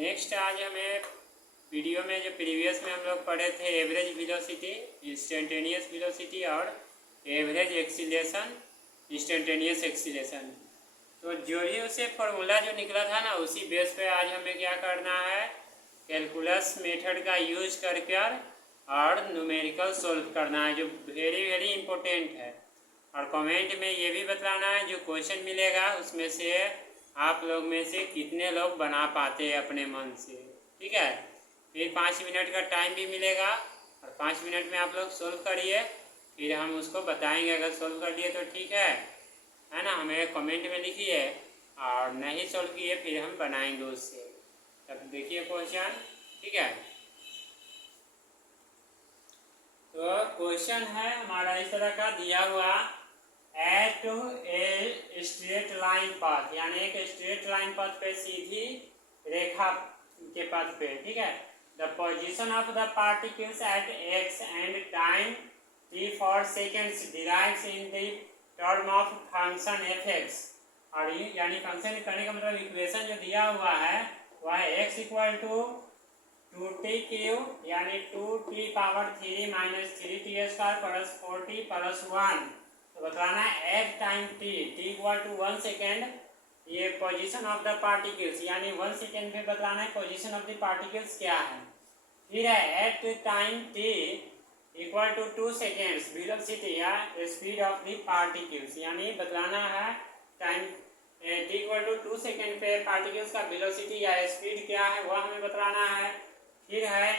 Next आज हमें video में जो प्रीवियस में हम लोग पढ़े थे एवरेज वेलोसिटी, इंस्टेंटेनियस वेलोसिटी और एवरेज एक्सीलरेशन, इंस्टेंटेनियस एक्सीलरेशन, तो जो भी उसे फॉर्मूला जो निकला था ना, उसी बेस पे आज हमें क्या करना है, कैलकुलस मेथड का यूज करके और न्यूमेरिकल सोल्व करना है, जो वेरी वेरी इंपॉर्टेंट है। और कमेंट में ये भी बताना है जो क्वेश्चन मिलेगा उसमें से आप लोग में से कितने लोग बना पाते हैं अपने मन से, ठीक है। फिर 5 मिनट का टाइम भी मिलेगा और 5 मिनट में आप लोग सोल्व करिए, फिर हम उसको बताएंगे। अगर सोल्व कर लिए तो ठीक है ना, हमें कमेंट में लिखिए, और नहीं सोल्व किए फिर हम बनाएंगे उससे। तब देखिए क्वेश्चन, ठीक है। तो क्वेश्चन है हमारा इस तरह का दिया हुआ, at a straight line path, यानी एक स्ट्रेट लाइन पाथ पे सीधी रेखा के पथ पे, ठीक है। The position of the particles at x and time t for seconds derives in the term of function f(x), और यानी फंक्शन करने का मतलब इक्वेशन जो दिया हुआ है वह है x इक्वल टू 2t³ यानी 2t³ minus 3t² plus 4t plus 1। तो बताना है at time t equal to 1 second, ये पोजीशन ऑफ द पार्टिकल्स यानी 1 सेकेंड में बताना है पोजीशन ऑफ द पार्टिकल्स क्या है। फिर है at time t equal to 2 seconds velocity या स्पीड ऑफ द पार्टिकल्स, यानी बताना है time t equal to 2 second पे पार्टिकल्स का वेलोसिटी या स्पीड क्या है वह हमें बताना है। फिर है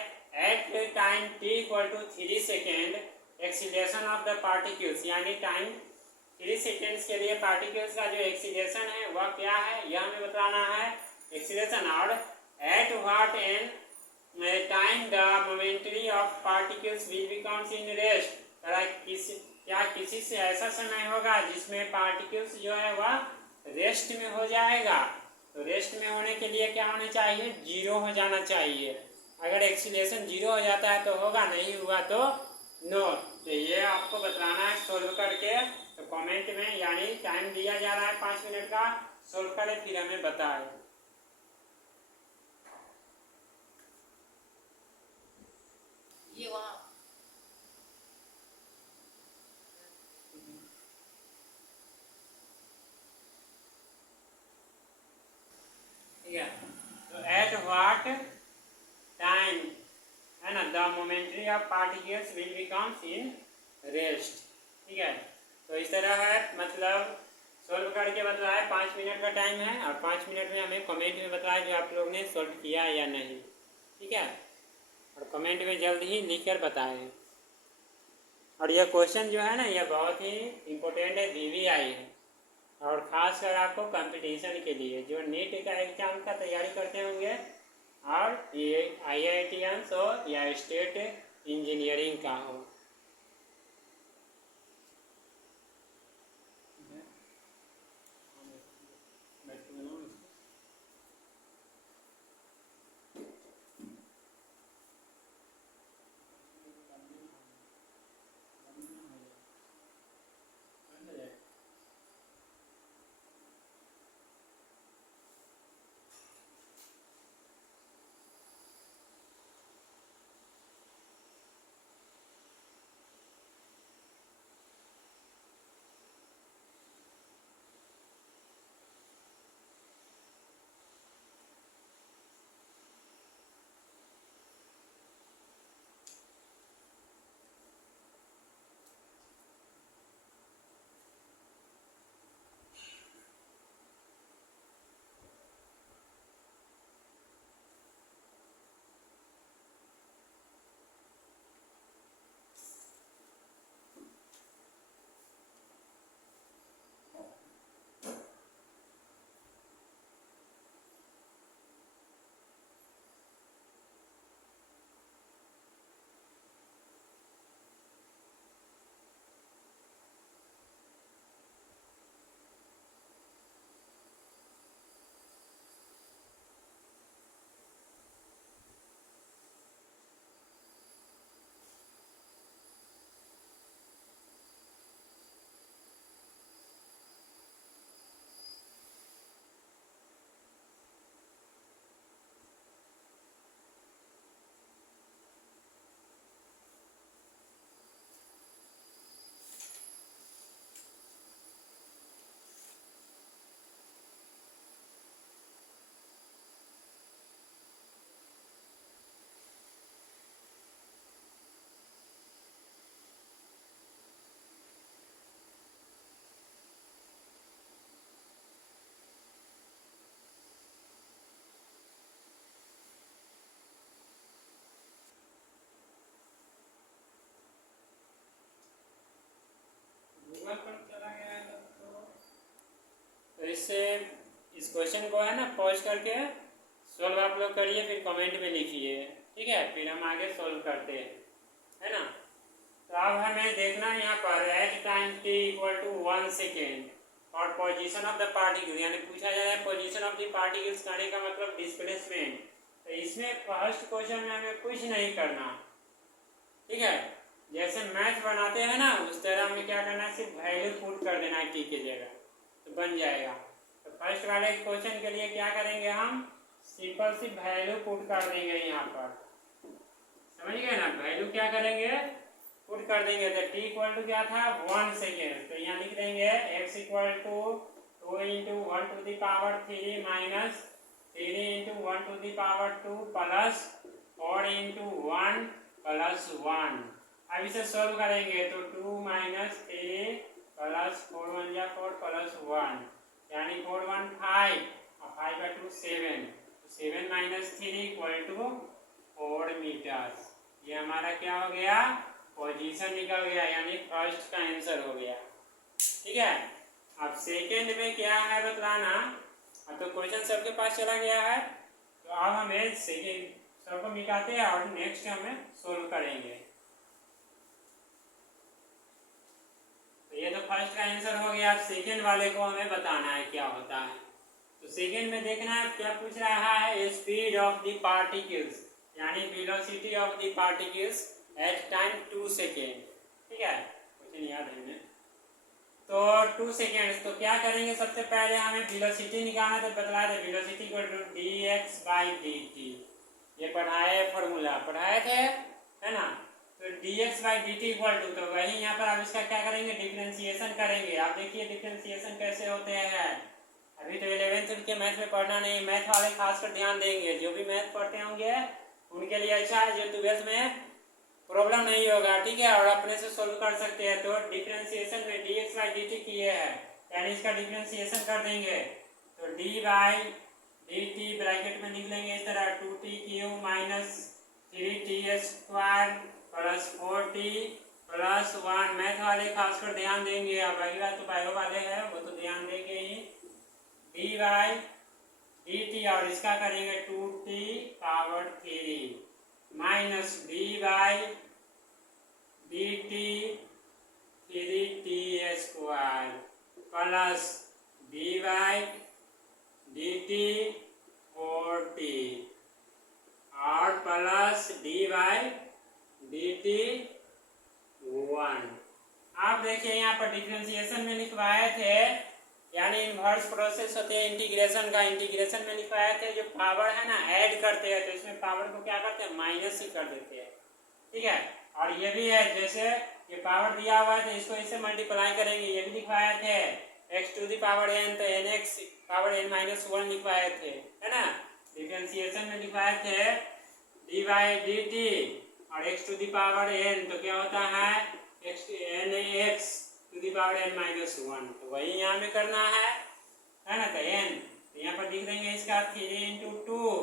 at time t equal to 3 second acceleration of the particles, यानी टाइम 3 सेकेंड्स के लिए पार्टिकल्स का जो एक्सीलरेशन है वह क्या है यह हमें बताना है एक्सीलरेशन। और at what an time the momentary of particles will becomes in rest, क्या किसी से ऐसा समय होगा जिसमें पार्टिकल्स जो है वह रेस्ट में हो जाएगा। तो रेस्ट में होने के लिए क्या होना चाहिए, जीरो हो जाना चाहिए। अगर एक्सीलरेशन जीरो हो जाता है तो होगा, नहीं हुआ तो नो। तो ये आपको बताना है सोल्व करके। तो कमेंट में यानी टाइम दिया जा रहा है 5 मिनट का, सोल्व करें फिर हमें बताएं। ये वहाँ ठीक है। तो एट व्हाट टाइम है ना the momentary of particles will becomes in rest, ठीक है। तो इस तरह है, मतलब सोल्व करके बताया। 5 मिनट का टाइम है और 5 मिनट में हमें कमेंट में बताया कि आप लोग ने सोल्व किया या नहीं, ठीक है। और कमेंट में जल्द ही लिख कर बताएं। और यह क्वेश्चन जो है ना यह बहुत ही इम्पोर्टेंट है, VVI है, और ख़ासकर आपको कंपटीशन के लिए जो नीट का एग्ज़ाम का तैयारी करते होंगे और ये IITians हो या स्टेट इंजीनियरिंग का हो। से इस क्वेश्चन को है ना पॉज करके सोल्व आप लोग करिए, फिर कमेंट में लिखिए, ठीक है, फिर हम आगे सोल्व करते हैं, है ना। तो अब हमें देखना है यहाँ पर at time t equal to 1 second और पोजीशन ऑफ द पार्टिकल, यानी पूछा जा रहा है पोजीशन ऑफ द पार्टिकल्स करने का मतलब डिस्प्लेसमेंट। तो इसमें फर्स्ट क्वेश्चन में हमें कुछ नहीं करना, ठीक है, जैसे मैथ बनाते हैं ना उस तरह हमें क्या करना है, सिर्फ वैल्यू पुट कर देना है t की जगह, तो बन जाएगा। तो फर्स्ट वाले क्वेश्चन के लिए क्या करेंगे, हम सिंपल सी वैल्यू पुट कर देंगे यहाँ पर, समझ गए ना, वैल्यू क्या करेंगे पुट कर देंगे। तो t इक्वल टू क्या था 1 सेकेंड, तो यहाँ लिख देंगे x equal to 2 into 1 to the power 3 minus 3 into 1 to the power 2 plus 4 into 1 plus 1। अब इसे सोल्व करेंगे तो 2 माइनस 3 प्लस 4 1 या 4 प्लस 1, यानी 4 1 5 और 5 का 2 7, 7 माइनस 3 इक्वल टू 4 मीटर्स। ये हमारा क्या हो गया, पोजीशन निकल गया, यानी फर्स्ट का आंसर हो गया, ठीक है। अब सेकेंड में क्या है बतलाना, अब तो क्वेश्चन सबके पास चला गया है, तो अब हमें सेकेंड सबको मिटाते हैं और नेक्स्ट हमें सोल्व करेंगे। तो ये तो फर्स्ट का आंसर हो गया, सेकेंड वाले को हमें बताना है क्या होता है। तो सेकेंड में देखना है क्या पूछ रहा है, स्पीड ऑफ द पार्टिकल्स, यानी velocity of the particles at time 2 second, ठीक है, क्वेश्चन याद है हमें। तो 2 सेकेंड्स, तो क्या करेंगे, सबसे पहले हमें वेलोसिटी निकालना, तो बतलाया था velocity equal to dx by dt, ये पढ़ाए फॉर्मूला पढ़ाए थे, है ना। तो dx by dt equal to, तो वही यहाँ पर आप इसका क्या करेंगे, डिफ्रेंसिएशन करेंगे। आप देखिए डिफ्रेंसिएशन कैसे होते हैं, अभी तो 11th के मैथ में पढ़ना नहीं, मैथ वाले खासकर ध्यान देंगे, जो भी मैथ पढ़ते होंगे उनके लिए अच्छा है, जो 12th में प्रॉब्लम नहीं होगा, ठीक है, और अपने से सोल्व कर सकते हैं। तो डिफरेंशिएशन में dx बाई dt किए हैं, यानी इसका डिफरेंशिएशन कर देंगे, तो d बाई dt ब्रैकेट में लिख लेंगे इस तरह 2t cube minus 3t square plus 4t plus 1। Math वाले खासकर ध्यान देंगे, अब बाकी बात तो बायो वाले हैं वो तो ध्यान देंगे ही। d बाई dt और इसका करेंगे 2t power 3 minus d by dt 3t square plus d by dt 4t और प्लस d बाई dt 1। आप देखिए यहाँ पर डिफरेंशिएशन में लिखवाए थे, यानी इन्वर्स प्रोसेस होते हैं इंटीग्रेशन का, इंटीग्रेशन में लिखवाए थे जो पावर है ना ऐड करते हैं, तो इसमें पावर को क्या करते हैं, माइनस ही कर देते हैं, ठीक है। और ये भी है, जैसे ये पावर दिया हुआ है तो इसको इससे मल्टीप्लाई करेंगे, ये भी लिखवाए थे x to the power n, तो nx पावर n माइनस 1 लिखवाए थे, है ना। डिफरेंशिएशन में लिखवाए थे d बाई dt और x to the power n, तो क्या होता है nx to the power n minus 1, तो वही यहाँ में करना है ना। तो n तो यहाँ पर लिख देंगे इसका 3 इंटू 2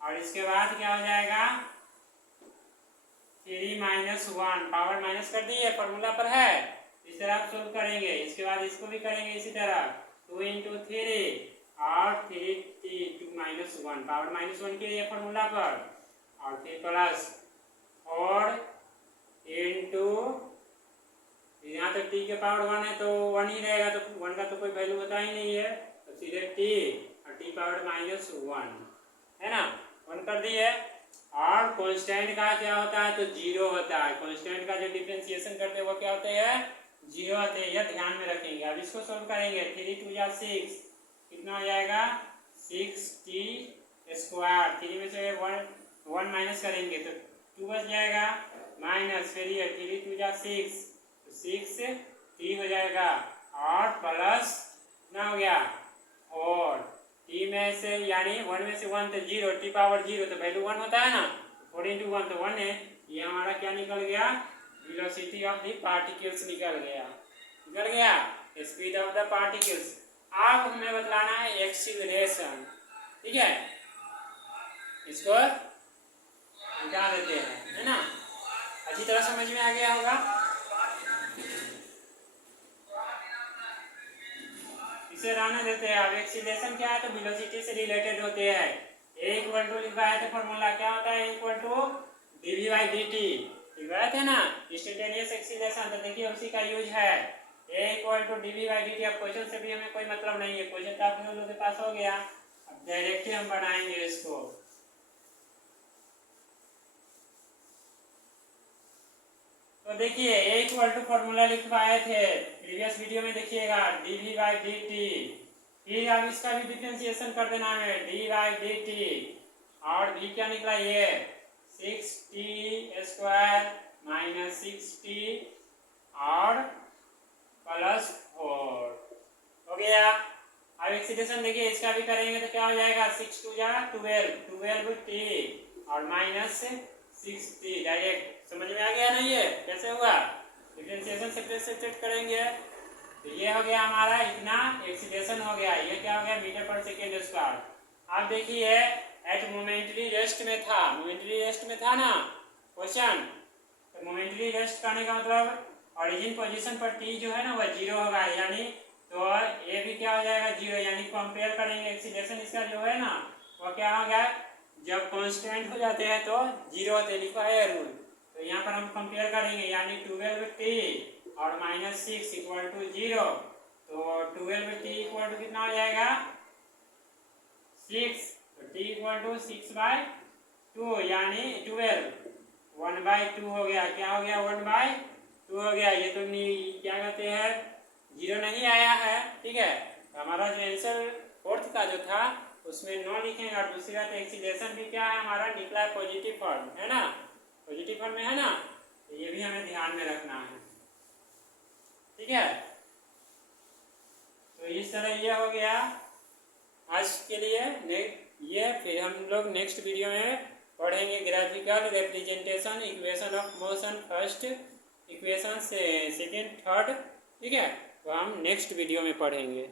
और इसके बाद क्या हो जाएगा 3 माइनस 1, पावर माइनस कर दिए, फॉर्मूला पर है, इस तरह आप सोल्व करेंगे। इसके बाद इसको भी करेंगे इसी तरह 2 इंटू 3 और 3 माइनस 1, पावर माइनस 1 के लिए फॉर्मूला पर, और फिर प्लस 4 इंटू, यहाँ तो t के पावर 1 है तो 1 ही रहेगा, तो 1 का तो कोई वैल्यू होता ही नहीं है, तो सीधे t और t पावर माइनस 1, है ना, 1 कर दिए। और कांस्टेंट का क्या होता है, तो 0 होता है, कांस्टेंट का जो डिफरेंशिएशन करते हैं वो क्या होते हैं 0 होते हैं, यह ध्यान में रखेंगे। अब इसको सोल्व करेंगे, 3 2 या 6 कितना हो जाएगा 6t स्क्वायर, 3 में से 1 माइनस करेंगे तो 2 बच जाएगा, माइनस फिर ये 3 2 या 6 6t हो जाएगा, और प्लस कितना हो गया 4, t में से यानी 1 में से 1 तो 0, t पावर 0 तो वैल्यू 1 होता है ना, 4 इंटू 1 तो 1 है, ये हमारा क्या निकल गया वेलोसिटी ऑफ द पार्टिकल्स निकल गया स्पीड ऑफ द पार्टिकल्स। अब हमें बतलाना है एक्सीलरेशन, ठीक है, इसको मिटा देते हैं, है ना, अच्छी तरह समझ में आ गया होगा। इसे रहने देते हैं। अब एक्सीलरेशन क्या है तो वेलोसिटी से रिलेटेड होते हैं। ए इक्वल टू लिखा है तो फॉर्मूला क्या होता है, equal to dv by dt लिखवाए थे ना, इंस्टेंटेनियस एक्सीलरेशन। तो देखिए उसी का यूज है, a equal to dv by dt। अब क्वेश्चन से भी हमें कोई मतलब नहीं है, क्वेश्चन तो आप लोगों के पास हो गया। अब डायरेक्टली हम बनाएंगे इसको। तो देखिए ए इक्वल टू फॉर्मूला लिखवाए थे प्रीवियस वीडियो में, देखिएगा dv बाई dt। फिर अब इसका भी डिफरेंशिएशन कर देना है, d बाई dt। और v क्या निकला ये 6t स्क्वायर माइनस 6t और प्लस 4 हो गया। अब एक्सीलरेशन देखिए इसका भी करेंगे तो क्या हो जाएगा, 6 2 जा 12t और माइनस 6t। डायरेक्ट समझ में आ गया ना ये कैसे हुआ, डिफरेंशिएशन सेपरेट करेंगे तो ये हो गया हमारा, इतना एक्सीलरेशन हो गया। ये क्या हो गया, मीटर पर सेकेंड स्क्वायर। अब देखिए एट मोमेंटरी रेस्ट में था, मोमेंटरी रेस्ट में था ना क्वेश्चन, तो मोमेंटरी रेस्ट करने का मतलब ओरिजिन पोजीशन पर t जो है ना वह 0 होगा, यानी तो ये भी क्या हो जाएगा 0, यानी कंपेयर करेंगे एक्सीलरेशन इसका जो है ना वो क्या हो गया, जब कांस्टेंट हो जाते हैं तो 0 होते लिखा है रूल। तो यहाँ पर हम कंपेयर करेंगे, यानी 12t और माइनस 6 इक्वल टू 0। तो 12t इक्वल टू कितना हो जाएगा 6, तो t इक्वल टू 6/2 यानी 12, 1/2 हो गया। क्या हो गया 1/2 हो गया। ये तो क्या कहते हैं 0 नहीं आया है, ठीक है। तो हमारा जो आंसर फोर्थ का जो था उसमें 9 लिखेंगे। और दूसरी बात एक्सीलरेशन भी क्या है हमारा निकला है पॉजिटिव फॉर्म, है ना, पॉजिटिव फॉर्म में है ना, तो ये भी हमें ध्यान में रखना है, ठीक है। तो इस तरह ये हो गया आज के लिए। ये फिर हम लोग नेक्स्ट वीडियो में पढ़ेंगे graphical representation equation of motion, first equation से सेकेंड थर्ड, ठीक है। तो हम नेक्स्ट वीडियो में पढ़ेंगे।